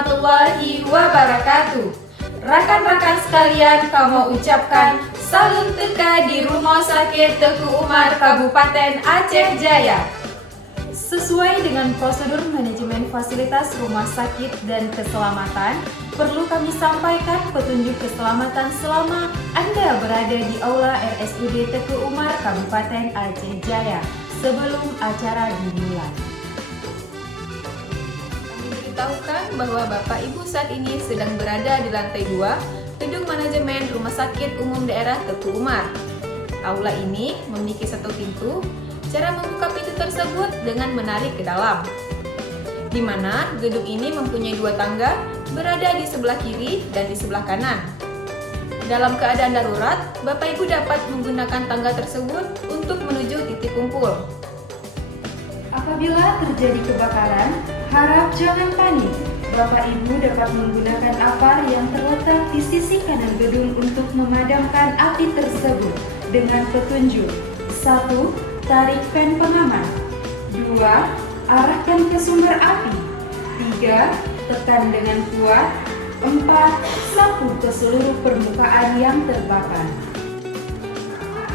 warahmatullahi wabarakatuh. Rekan-rekan sekalian, kami ucapkan salam teka di Rumah Sakit Teguh Umar, Kabupaten Aceh Jaya. Sesuai dengan prosedur manajemen fasilitas rumah sakit dan keselamatan, perlu kami sampaikan petunjuk keselamatan selama Anda berada di Aula RSUD Teguh Umar, Kabupaten Aceh Jaya sebelum acara dimulai. Kami beritahukan bahwa Bapak Ibu saat ini sedang berada di lantai 2 Gedung Manajemen Rumah Sakit Umum Daerah Teguh Umar. Aula ini memiliki satu pintu. Cara membuka pintu tersebut dengan menarik ke dalam, di mana gedung ini mempunyai 2 tangga berada di sebelah kiri dan di sebelah kanan. Dalam keadaan darurat, Bapak Ibu dapat menggunakan tangga tersebut untuk menuju titik kumpul. Apabila terjadi kebakaran, harap jangan panik. Bapak Ibu dapat menggunakan apar yang terletak di sisi kanan gedung untuk memadamkan api tersebut dengan petunjuk: 1. Tarik pen pengaman. 2. Arahkan ke sumber api. 3. Tekan dengan kuat. 4. Sapu ke seluruh permukaan yang terbakar.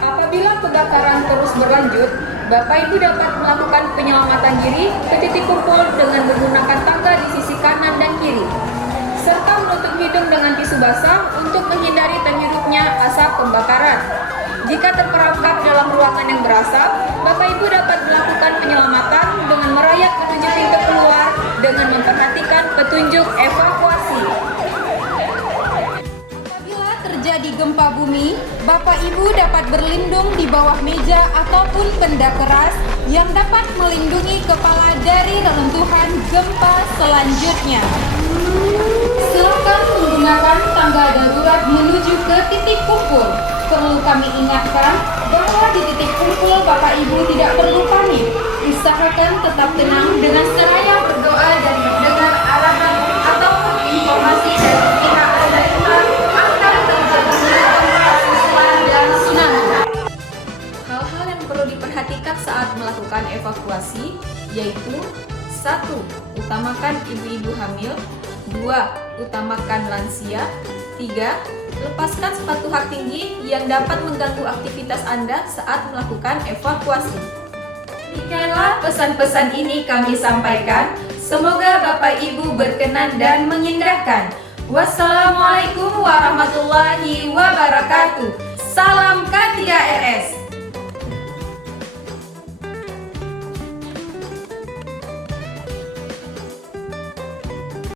Apabila kebakaran terus berlanjut, Bapak Ibu dapat melakukan penyelamatan diri ke titik kumpul dengan menggunakan tangga di sisi kanan dan kiri, serta menutup hidung dengan tisu basah untuk menghindari terhirupnya asap pembakaran. Jika terperangkap dalam ruangan yang berasap, Bapak Ibu dapat melakukan penyelamatan dengan merayap menuju pintu keluar dengan memperhatikan petunjuk evakuasi. Apabila terjadi gempa bumi, Bapak Ibu dapat berlindung di bawah meja ataupun benda keras yang dapat melindungi kepala dari reruntuhan gempa selanjutnya. Silakan menggunakan tangga darurat menuju ke titik kumpul. Perlu kami ingatkan bahwa di titik kumpul Bapak Ibu tidak perlu panik. Usahakan tetap tenang dengan seraya berdoa dan mendengar arahan ataupun informasi dari pihak pemerintah akan terjadinya gempa susulan dan tsunami. Hal-hal yang perlu diperhatikan saat melakukan evakuasi yaitu: 1. Utamakan ibu-ibu hamil. 2. Utamakan lansia. 3. Lepaskan sepatu hak tinggi yang dapat mengganggu aktivitas Anda saat melakukan evakuasi. Demikianlah pesan-pesan ini kami sampaikan. Semoga Bapak Ibu berkenan dan mengindahkan. Wassalamualaikum warahmatullahi wabarakatuh. Salam Katia RS.